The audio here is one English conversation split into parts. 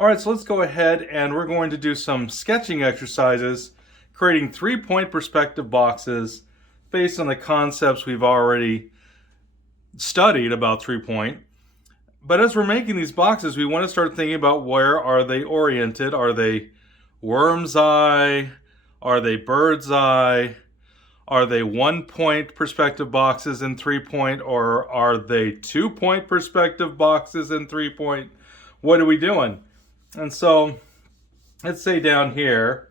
All right, so let's go ahead and we're going to do some sketching exercises, creating 3-point perspective boxes based on the concepts we've already studied about 3-point. But as we're making these boxes, we want to start thinking about where are they oriented? Are they worm's eye? Are they bird's eye? Are they 1-point perspective boxes in 3-point, or are they 2-point perspective boxes in 3-point? What are we doing? And so, let's say down here,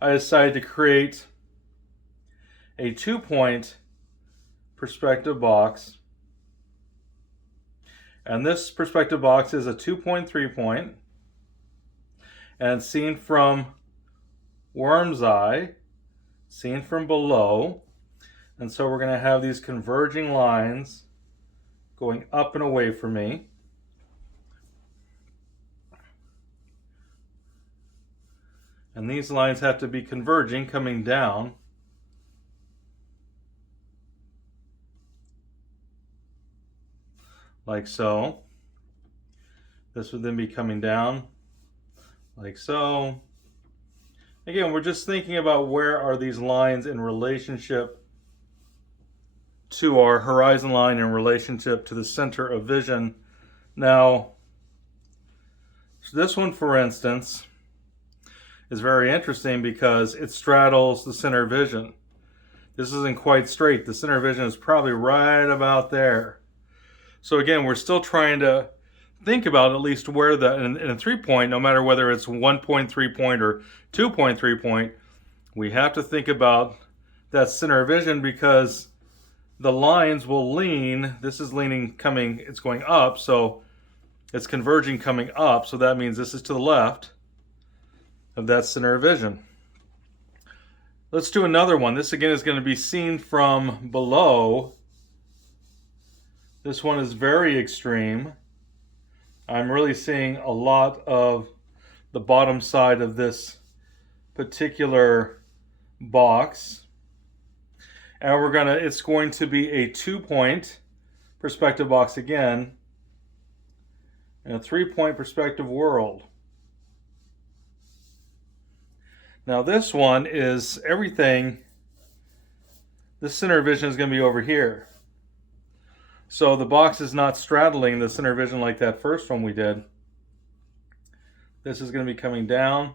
I decided to create a 2-point perspective box. And this perspective box is a 2-point, 3-point. And it's seen from worm's eye, seen from below. And so we're going to have these converging lines going up and away from me. And these lines have to be converging, coming down. Like so. This would then be coming down, like so. Again, we're just thinking about where are these lines in relationship to our horizon line, in relationship to the center of vision. Now, this one, for instance, is very interesting because it straddles the center of vision. This isn't quite straight. The center of vision is probably right about there. So again, we're still trying to think about at least where in a 3-point, no matter whether it's 1-point, 3-point, or 2-point, 3-point, we have to think about that center of vision because the lines will lean. This is leaning, it's going up, so it's converging coming up, so that means this is to the left of that center of vision. Let's do another one. This again is going to be seen from below. This one is very extreme. I'm really seeing a lot of the bottom side of this particular box. And it's going to be a 2-point perspective box again, and a 3-point perspective world. Now this one is everything. The center of vision is going to be over here. So the box is not straddling the center of vision like that first one we did. This is going to be coming down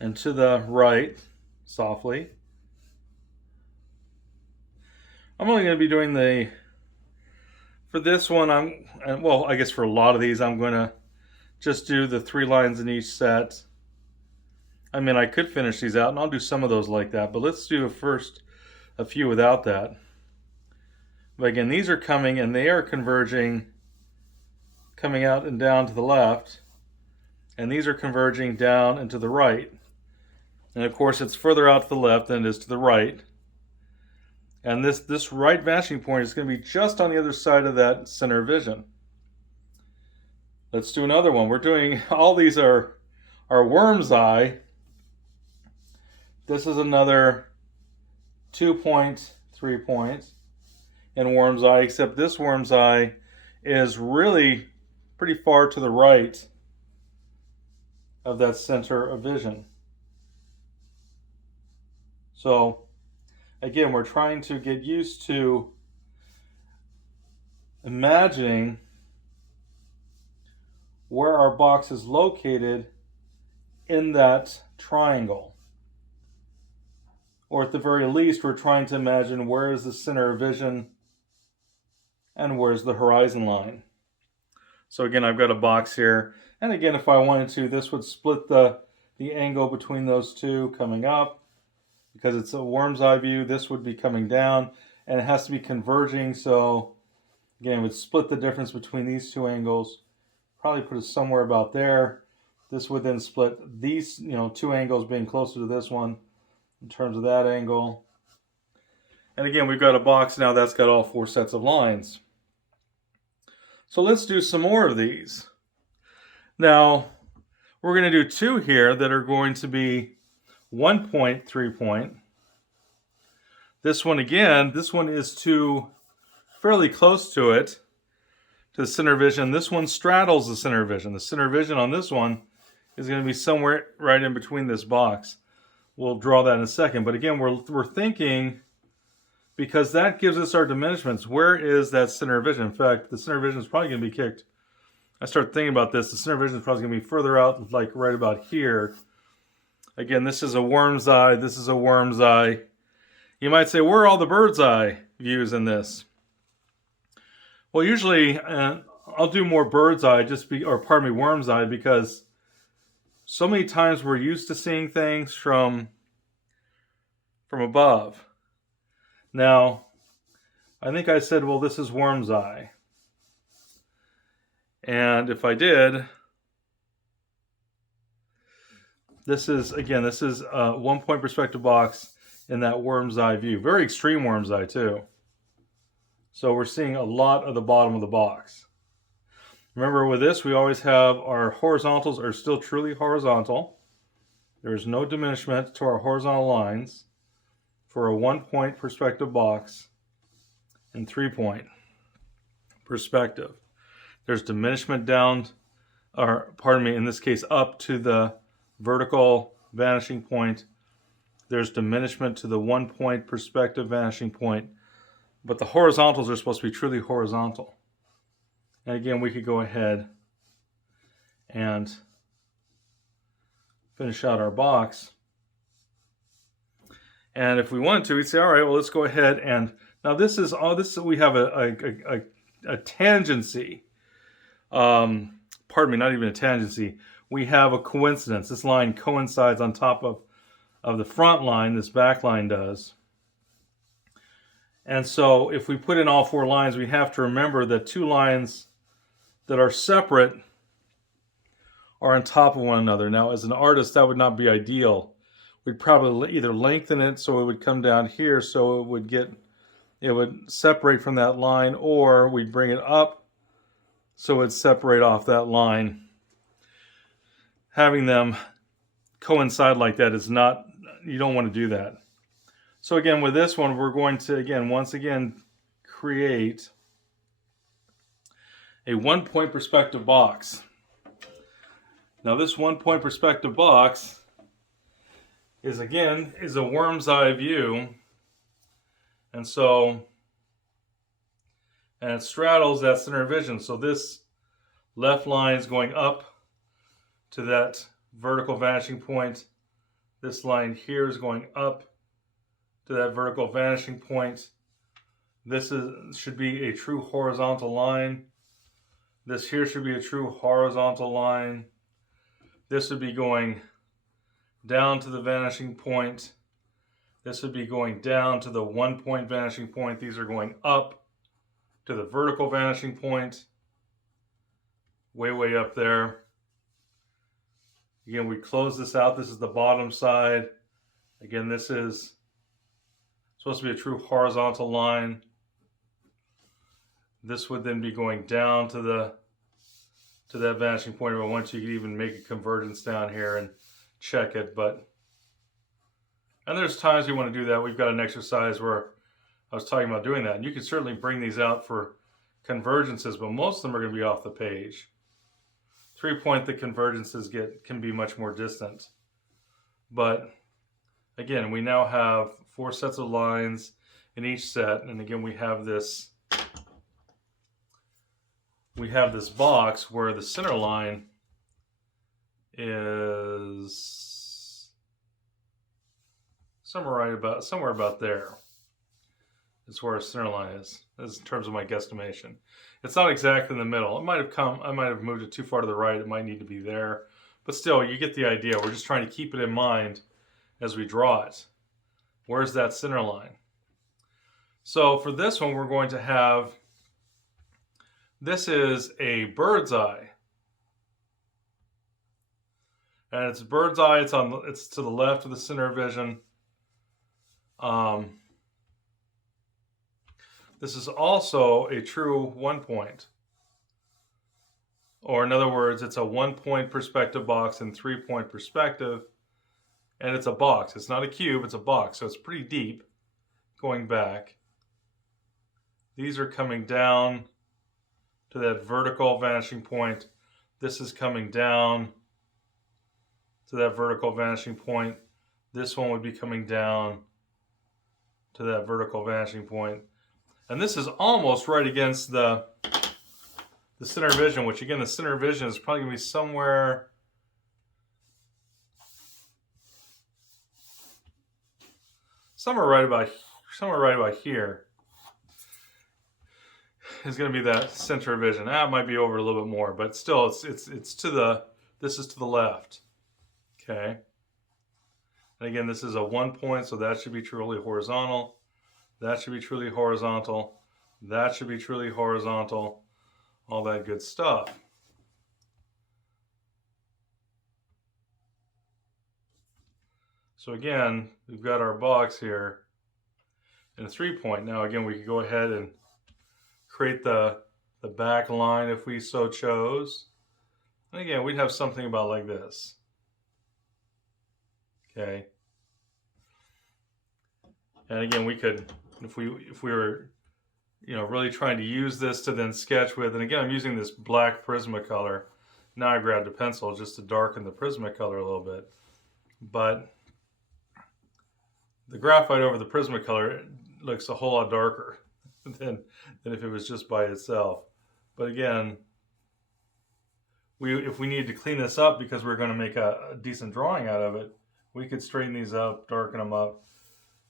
and to the right softly. I'm only going to be doing for this one, I guess for a lot of these, I'm going to just do the 3 lines in each set. I mean, I could finish these out, and I'll do some of those like that, but let's do first a few without that. But again, these are coming, and they are converging, coming out and down to the left, and these are converging down and to the right. And of course, it's further out to the left than it is to the right. And this right vanishing point is going to be just on the other side of that center of vision. Let's do another one. We're doing, all these are worm's eye. This is another 2-point, 3-point in worm's eye, except this worm's eye is really pretty far to the right of that center of vision. So again, we're trying to get used to imagining where our box is located in that triangle. Or at the very least, we're trying to imagine where is the center of vision and where's the horizon line. So again, I've got a box here. And again, if I wanted to, this would split the angle between those two coming up. Because it's a worm's eye view, this would be coming down. And it has to be converging, so again, it would split the difference between these two angles. Probably put it somewhere about there. This would then split these, 2 angles being closer to this one in terms of that angle. And again, we've got a box now that's got all 4 sets of lines. So let's do some more of these. Now, we're going to do 2 here that are going to be 1-point, 3-point. This one again, this one is fairly close to it. to the center vision. This one straddles the center vision. The center vision on this one is going to be somewhere right in between this box. We'll draw that in a second. But again, we're thinking, because that gives us our diminishments, where is that center vision? In fact, the center vision is probably going to be kicked. I start thinking about this. The center vision is probably going to be further out, like right about here. Again, this is a worm's eye. This is a worm's eye. You might say, where are all the bird's eye views in this? Well, usually I'll do more bird's eye, worm's eye, because so many times we're used to seeing things from above. Now, I think I said, well, this is worm's eye. And if I did, this is a 1 point perspective box in that worm's eye view. Very extreme worm's eye too. So we're seeing a lot of the bottom of the box. Remember, with this, we always have our horizontals are still truly horizontal. There's no diminishment to our horizontal lines for a 1 point perspective box and 3 point perspective. There's diminishment down, in this case, up to the vertical vanishing point. There's diminishment to the 1 point perspective vanishing point. But the horizontals are supposed to be truly horizontal. And again, we could go ahead and finish out our box. And if we wanted to, we'd say, all right, well, let's go ahead and, now we have a tangency. Pardon me, not even a tangency. We have a coincidence. This line coincides on top of the front line, this back line does. And so if we put in all 4 lines, we have to remember that 2 lines that are separate are on top of one another. Now, as an artist, that would not be ideal. We'd probably either lengthen it so it would come down here so it would separate from that line, or we'd bring it up so it would separate off that line. Having them coincide like that is not, you don't want to do that. So again, with this one, we're going to, once again, create a 1 point perspective box. Now this 1 point perspective box is a worm's eye view. And it straddles that center vision. So this left line is going up to that vertical vanishing point. This line here is going up to that vertical vanishing point. This should be a true horizontal line. This here should be a true horizontal line. This would be going down to the vanishing point. This would be going down to the 1 point vanishing point. These are going up to the vertical vanishing point. Way, way up there. Again, we close this out. This is the bottom side. Again, this is supposed to be a true horizontal line. This would then be going down to that vanishing point. But once you could even make a convergence down here and check it. And there's times you want to do that. We've got an exercise where I was talking about doing that. And you can certainly bring these out for convergences, but most of them are going to be off the page. 3 point, the convergences can be much more distant. But again, we now have 4 sets of lines in each set. And again, we have this box where the center line is somewhere about there. Is where our center line is in terms of my guesstimation. It's not exactly in the middle. I might have moved it too far to the right. It might need to be there. But still, you get the idea. We're just trying to keep it in mind as we draw it. Where's that center line? So for this one, we're going to have, this is a bird's eye. And it's bird's eye, it's to the left of the center vision. This is also a true 1 point. Or in other words, it's a 1 point perspective box and 3 point perspective. And it's a box. It's not a cube, it's a box. So it's pretty deep going back. These are coming down to that vertical vanishing point. This is coming down to that vertical vanishing point. This one would be coming down to that vertical vanishing point. And this is almost right against the center vision, which again, the center vision is probably going to be somewhere right about here is going to be that center vision. That might be over a little bit more, but still, it's to the, this is to the left. Okay. And again, this is a 1 point, so that should be truly horizontal. That should be truly horizontal. That should be truly horizontal. All that good stuff. So again, we've got our box here in a 3 point. Now again, we could go ahead and create the back line if we so chose. And again, we'd have something about like this. Okay. And again, we could, if we were, you know, really trying to use this to then sketch with, and again, I'm using this black Prismacolor. Now I grabbed a pencil just to darken the Prismacolor a little bit. But the graphite over the Prismacolor looks a whole lot darker than if it was just by itself. But again, if we needed to clean this up because we're going to make a decent drawing out of it, we could straighten these up, darken them up,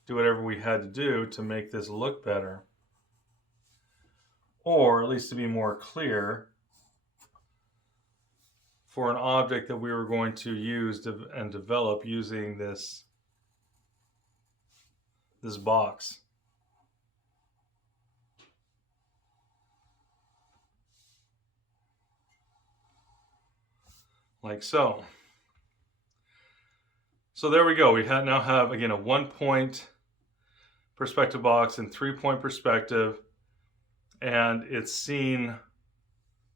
do whatever we had to do to make this look better. Or at least to be more clear for an object that we were going to use and develop using this box. Like so. So there we go. We now have, again, a 1 point perspective box and 3 point perspective, and it's seen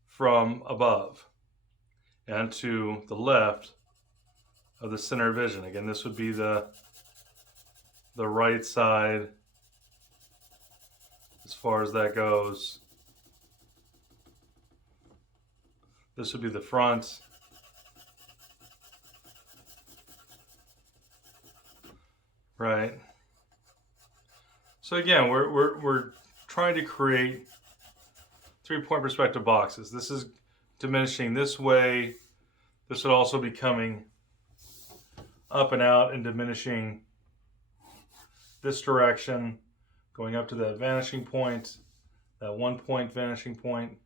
from above and to the left of the center vision. Again, this would be the right side as far as that goes. This would be the front. Right. So again, we're trying to create 3 point perspective boxes. This is diminishing this way. This would also be coming up and out and diminishing this direction, going up to that vanishing point, that 1 point vanishing point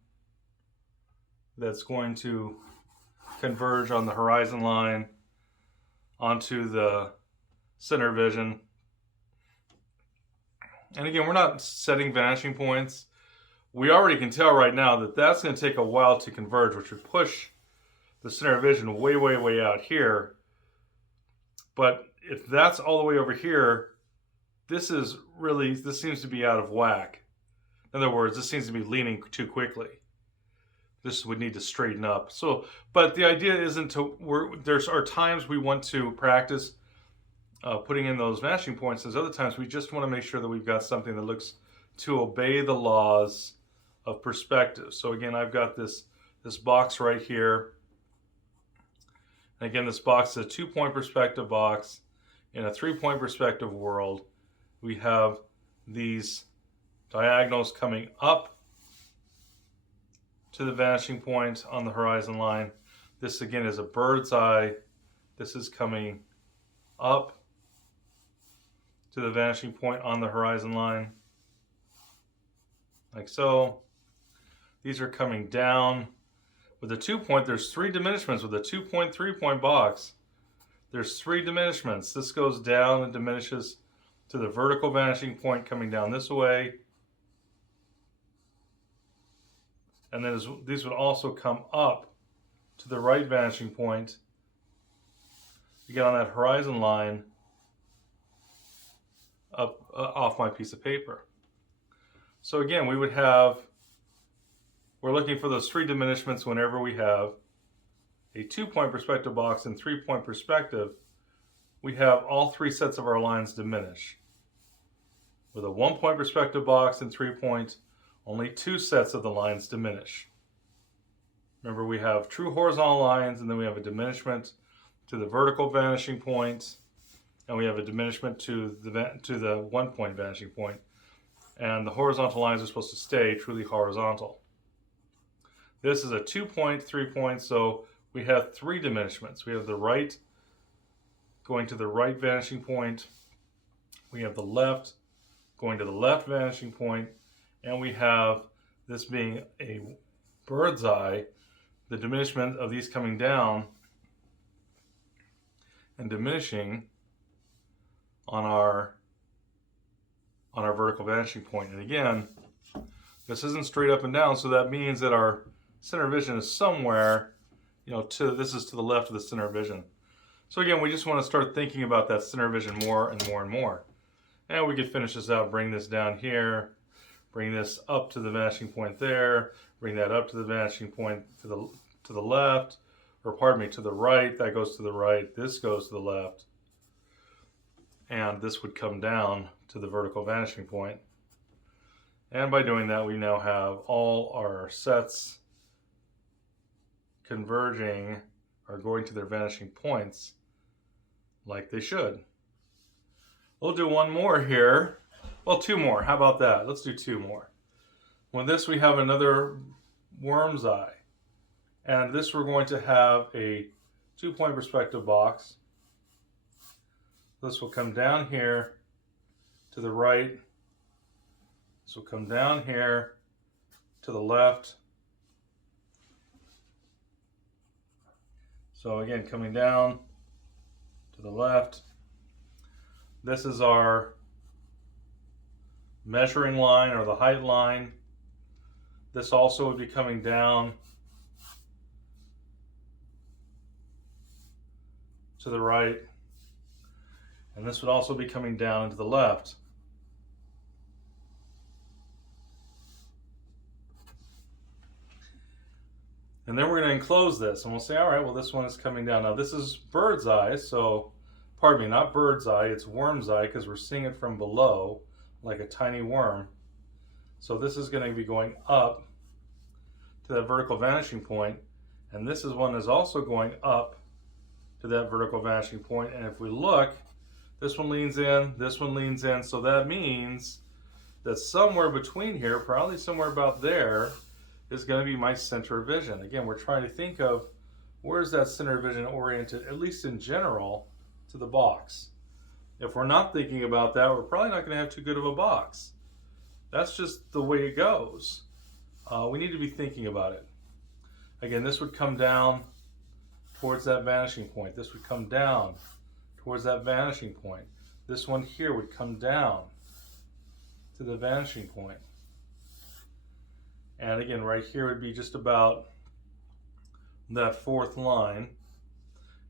that's going to converge on the horizon line onto the center vision. And again, we're not setting vanishing points. We already can tell right now that that's going to take a while to converge, which would push the center vision way, way, way out here. But if that's all the way over here, this seems to be out of whack. In other words, this seems to be leaning too quickly. This would need to straighten up. So, but the idea isn't to, there are times we want to practice putting in those vanishing points. There's other times we just want to make sure that we've got something that looks to obey the laws of perspective. So again, I've got this box right here. And again, this box is a 2 point perspective box in a 3 point perspective world. We have these diagonals coming up to the vanishing point on the horizon line. This again is a bird's eye. This is coming up to the vanishing point on the horizon line, like so. These are coming down. With the 2 point, there's 3 diminishments. With a 2 point, 3 point box, there's 3 diminishments. This goes down and diminishes to the vertical vanishing point coming down this way. And then these would also come up to the right vanishing point. You get on that horizon line up off my piece of paper. So again, we're looking for those 3 diminishments whenever we have a 2 point perspective box and 3 point perspective. We have all 3 sets of our lines diminish. With a 1 point perspective box and 3 point, only two sets of the lines diminish. Remember, we have true horizontal lines, and then we have a diminishment to the vertical vanishing point, and we have a diminishment to the 1 point vanishing point. And the horizontal lines are supposed to stay truly horizontal. This is a 2 point, 3 point, so we have three diminishments. We have the right going to the right vanishing point, we have the left going to the left vanishing point, and we have this being a bird's eye, the diminishment of these coming down and diminishing on our vertical vanishing point. And again, this isn't straight up and down, so that means that our center vision is somewhere, this is to the left of the center vision. So again, we just want to start thinking about that center vision more and more and more. And we could finish this out, bring this down here, bring this up to the vanishing point there, bring that up to the vanishing point to the left, or pardon me, to the right. That goes to the right, this goes to the left. And this would come down to the vertical vanishing point. And by doing that, we now have all our sets converging or going to their vanishing points like they should. We'll do one more here. Well, two more. How about that? Let's do two more. With this, we have another worm's eye. And this, we're going to have a 2 point perspective box. This will come down here to the right. This will come down here to the left. So again, coming down to the left. This is our measuring line, or the height line. This also would be coming down to the right. And this would also be coming down into the left. And then we're going to enclose this, and we'll say, all right, well, this one is coming down. Now, this is bird's eye, so, pardon me, not bird's eye, it's worm's eye, because we're seeing it from below, like a tiny worm. So this is going to be going up to that vertical vanishing point, and this is one is also going up to that vertical vanishing point. And if we look, this one leans in, this one leans in, so that means that somewhere between here, probably somewhere about there, is going to be my center of vision. Again, we're trying to think of where's that center of vision oriented, at least in general, to the box. If we're not thinking about that, we're probably not going to have too good of a box. That's just the way it goes. We need to be thinking about it. Again, this would come down towards that vanishing point. This would come down towards that vanishing point. This one here would come down to the vanishing point. And again, right here would be just about that fourth line.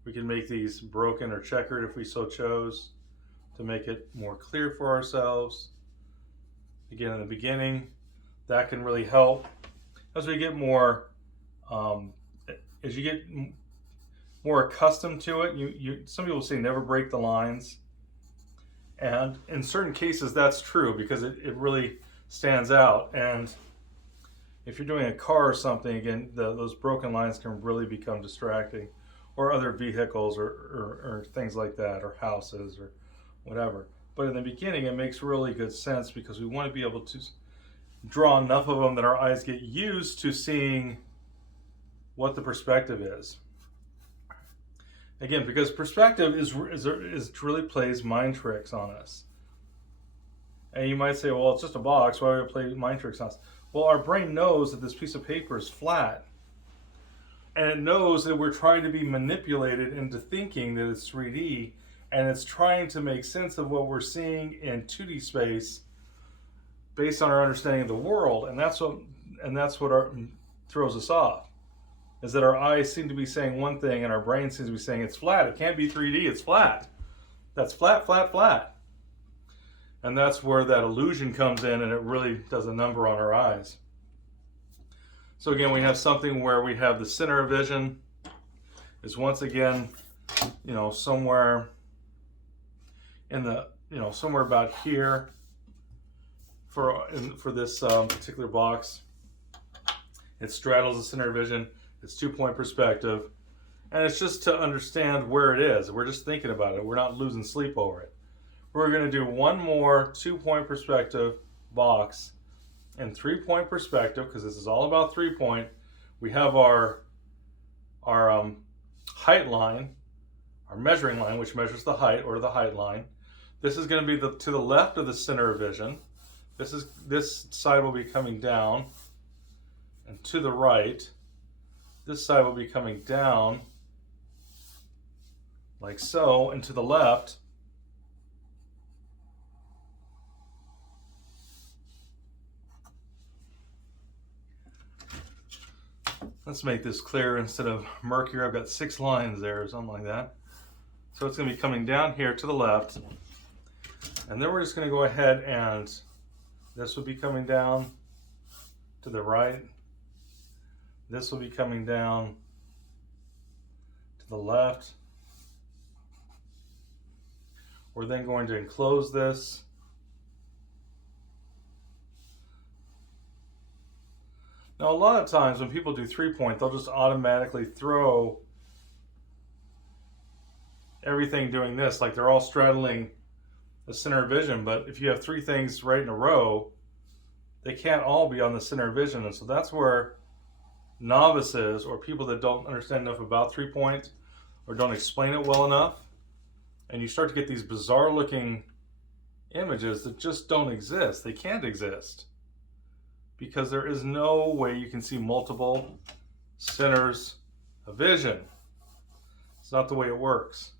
We can make these broken or checkered if we so chose to make it more clear for ourselves. Again, in the beginning, that can really help. As we get more, as you get more accustomed to it, some people say never break the lines. And in certain cases, that's true because it really stands out. And if you're doing a car or something, again, those broken lines can really become distracting, or other vehicles or things like that, or houses or whatever. But in the beginning, it makes really good sense because we want to be able to draw enough of them that our eyes get used to seeing what the perspective is. Again, because perspective is really plays mind tricks on us. And you might say, well, it's just a box, why would it play mind tricks on us? Well, our brain knows that this piece of paper is flat. And it knows that we're trying to be manipulated into thinking that it's 3D, and it's trying to make sense of what we're seeing in 2D space based on our understanding of the world. And that's what throws us off, is that our eyes seem to be saying one thing and our brain seems to be saying it's flat. It can't be 3D, it's flat. That's flat, flat, flat. And that's where that illusion comes in, and it really does a number on our eyes. So again, we have something where we have the center of vision is once again, somewhere in the, somewhere about here for this particular box. It straddles the center vision. It's 2-point perspective. And it's just to understand where it is. We're just thinking about it. We're not losing sleep over it. We're going to do one more 2-point perspective box in 3-point perspective, because this is all about 3-point. We have our height line, our measuring line, which measures the height, or the height line. This is going to be to the left of the center of vision. This side will be coming down, and to the right, this side will be coming down like so, and to the left, let's make this clear instead of murkier. I've got 6 lines there or something like that. So it's going to be coming down here to the left, and then we're just going to go ahead and this will be coming down to the right. This will be coming down to the left. We're then going to enclose this. Now, a lot of times when people do 3-point, they'll just automatically throw everything doing this, like they're all straddling the center of vision. But if you have 3 things right in a row, they can't all be on the center of vision. And so that's where novices, or people that don't understand enough about 3-point, or don't explain it well enough, and you start to get these bizarre looking images that just don't exist. They can't exist, because there is no way you can see multiple centers of vision. It's not the way it works.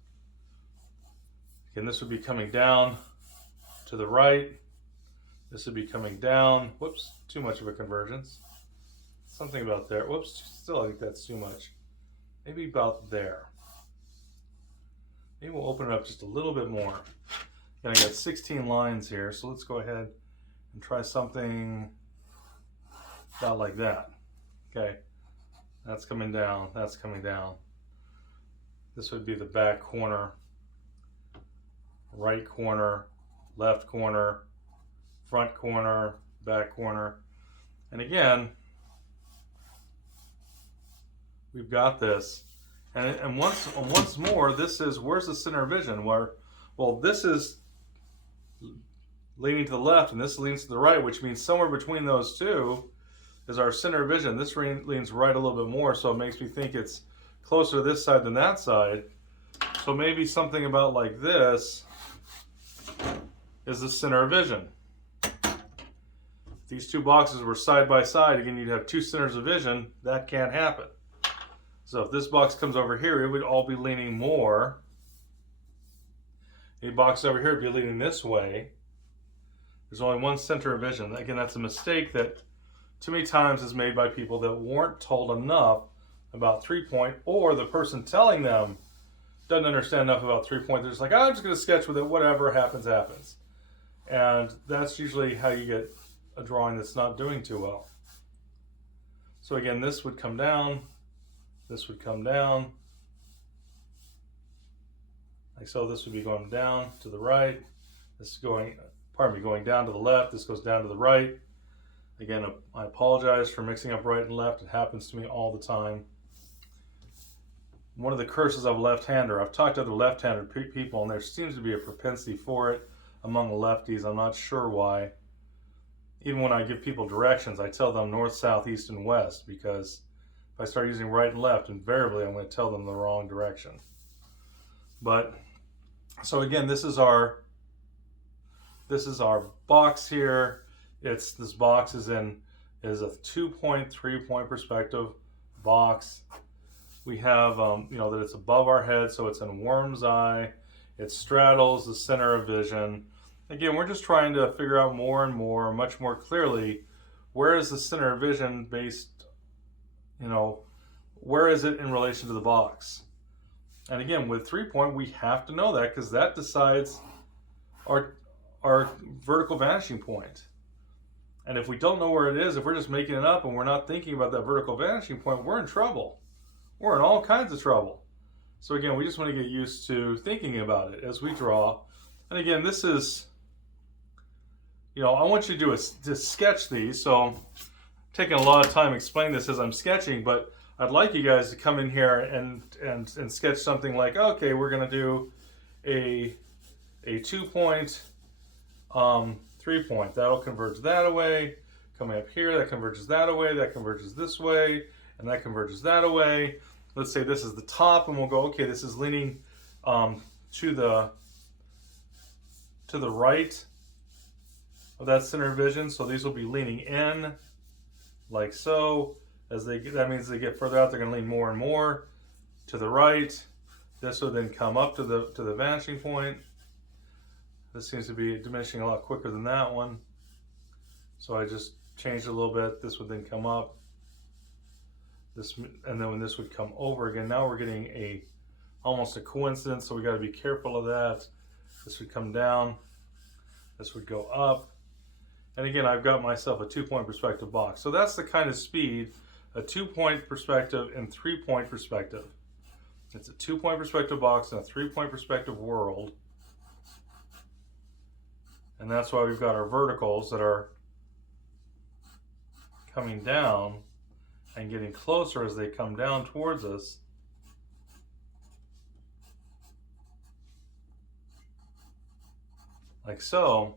Again, this would be coming down to the right. This would be coming down. Whoops, too much of a convergence. Something about there. Whoops, still I think that's too much. Maybe about there. Maybe we'll open it up just a little bit more. And I got 16 lines here, so let's go ahead and try something about like that. Okay, that's coming down, that's coming down. This would be the back corner, right corner, left corner, front corner, back corner. And again, we've got this. And once more, this is, where's the center of vision? Well, this is leaning to the left, and this leans to the right, which means somewhere between those two is our center of vision. This leans right a little bit more, so it makes me think it's closer to this side than that side. So maybe something about like this is the center of vision. If these 2 boxes were side by side, again, you'd have 2 centers of vision. That can't happen. So if this box comes over here, it would all be leaning more. A box over here would be leaning this way. There's only one center of vision. Again, that's a mistake that too many times is made by people that weren't told enough about 3-point, or the person telling them doesn't understand enough about 3-point. They're just like, oh, I'm just going to sketch with it. Whatever happens, happens. And that's usually how you get a drawing that's not doing too well. So again, this would come down. This would come down. Like so, this would be going down to the right. This is going down to the left. This goes down to the right. Again, I apologize for mixing up right and left. It happens to me all the time. One of the curses of a left-hander, I've talked to other left-handed people, and there seems to be a propensity for it among lefties. I'm not sure why. Even when I give people directions, I tell them north, south, east, and west, because if I start using right and left, invariably I'm going to tell them the wrong direction. But, so again, this is our box here. This box is a 2-point, 3-point perspective box. We have, that it's above our head, so it's in worm's eye. It straddles the center of vision. Again, we're just trying to figure out more and more, much more clearly, where is the center of vision based, where is it in relation to the box? And again, with 3-point, we have to know that, because that decides our vertical vanishing point. And if we don't know where it is, if we're just making it up and we're not thinking about that vertical vanishing point, we're in trouble. We're in all kinds of trouble. So again, we just want to get used to thinking about it as we draw. And again, this is, I want you to sketch these. So I'm taking a lot of time explaining this as I'm sketching, but I'd like you guys to come in here and sketch something like, okay, we're going to do a 2-point, 3-point. That'll converge that away. Coming up here, that converges that away. That converges this way, and that converges that away. Let's say this is the top, and we'll go, okay, this is leaning to the right of that center vision. So these will be leaning in, like so. That means they get further out, they're going to lean more and more to the right. This will then come up to the vanishing point. This seems to be diminishing a lot quicker than that one. So I just changed it a little bit. This would then come up. And then when this would come over again, now we're getting almost a coincidence, so we got to be careful of that. This would come down. This would go up. And again, I've got myself a 2-point perspective box. So that's the kind of speed, a 2-point perspective and 3-point perspective. It's a 2-point perspective box and a 3-point perspective world. And that's why we've got our verticals that are coming down and getting closer as they come down towards us. Like so.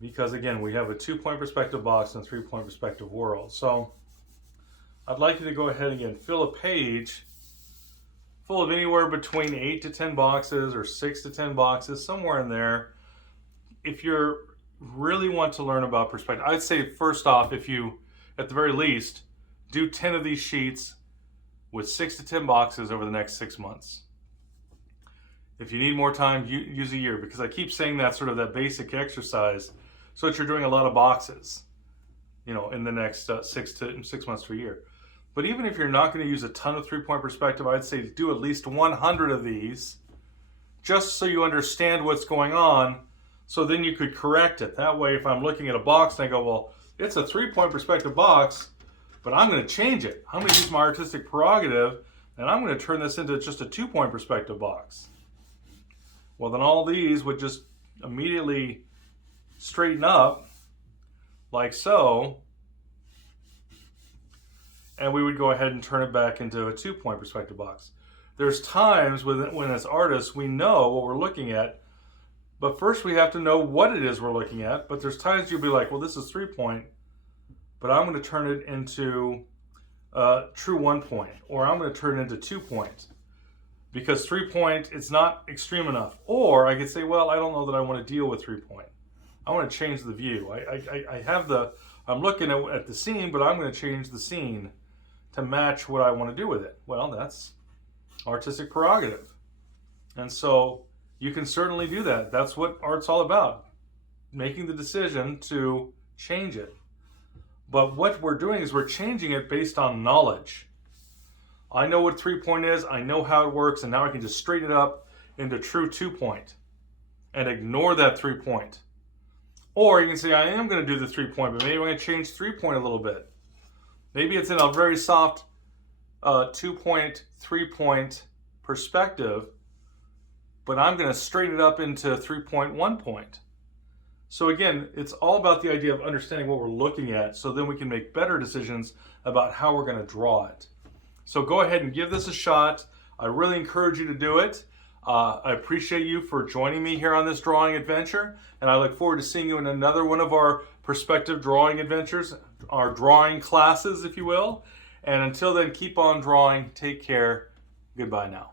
Because again, we have a 2-point perspective box and a 3-point perspective world. So I'd like you to go ahead and fill a page full of anywhere between 8 to 10 boxes or 6 to 10 boxes, somewhere in there. If you really want to learn about perspective, I'd say first off, if you, at the very least, do 10 of these sheets with 6 to 10 boxes over the next 6 months. If you need more time, use a year, because I keep saying that sort of that basic exercise so that you're doing a lot of boxes, in the next 6 months to a year. But even if you're not going to use a ton of 3-point perspective, I'd say do at least 100 of these, just so you understand what's going on, so then you could correct it. That way, if I'm looking at a box and I go, well, it's a 3-point perspective box, but I'm going to change it. I'm going to use my artistic prerogative, and I'm going to turn this into just a 2-point perspective box. Well, then all these would just immediately straighten up, like so, and we would go ahead and turn it back into a 2-point perspective box. There's times when as artists, we know what we're looking at, but first we have to know what it is we're looking at. But there's times you'll be like, well, this is 3-point, but I'm going to turn it into true 1-point, or I'm going to turn it into 2-point. Because 3-point, it's not extreme enough. Or I could say, well, I don't know that I want to deal with 3-point. I want to change the view. I'm looking at the scene, but I'm going to change the scene to match what I want to do with it. Well, that's artistic prerogative. And so you can certainly do that. That's what art's all about, making the decision to change it. But what we're doing is we're changing it based on knowledge. I know what 3-point is, I know how it works, and now I can just straighten it up into true 2-point and ignore that 3-point. Or you can say, I am going to do the 3-point, but maybe I'm going to change 3-point a little bit. Maybe it's in a very soft 2-point, 3-point perspective, but I'm going to straighten it up into 3-point, 1-point. So again, it's all about the idea of understanding what we're looking at, so then we can make better decisions about how we're going to draw it. So go ahead and give this a shot. I really encourage you to do it. I appreciate you for joining me here on this drawing adventure, and I look forward to seeing you in another one of our perspective drawing adventures, our drawing classes, if you will. And until then, keep on drawing. Take care. Goodbye now.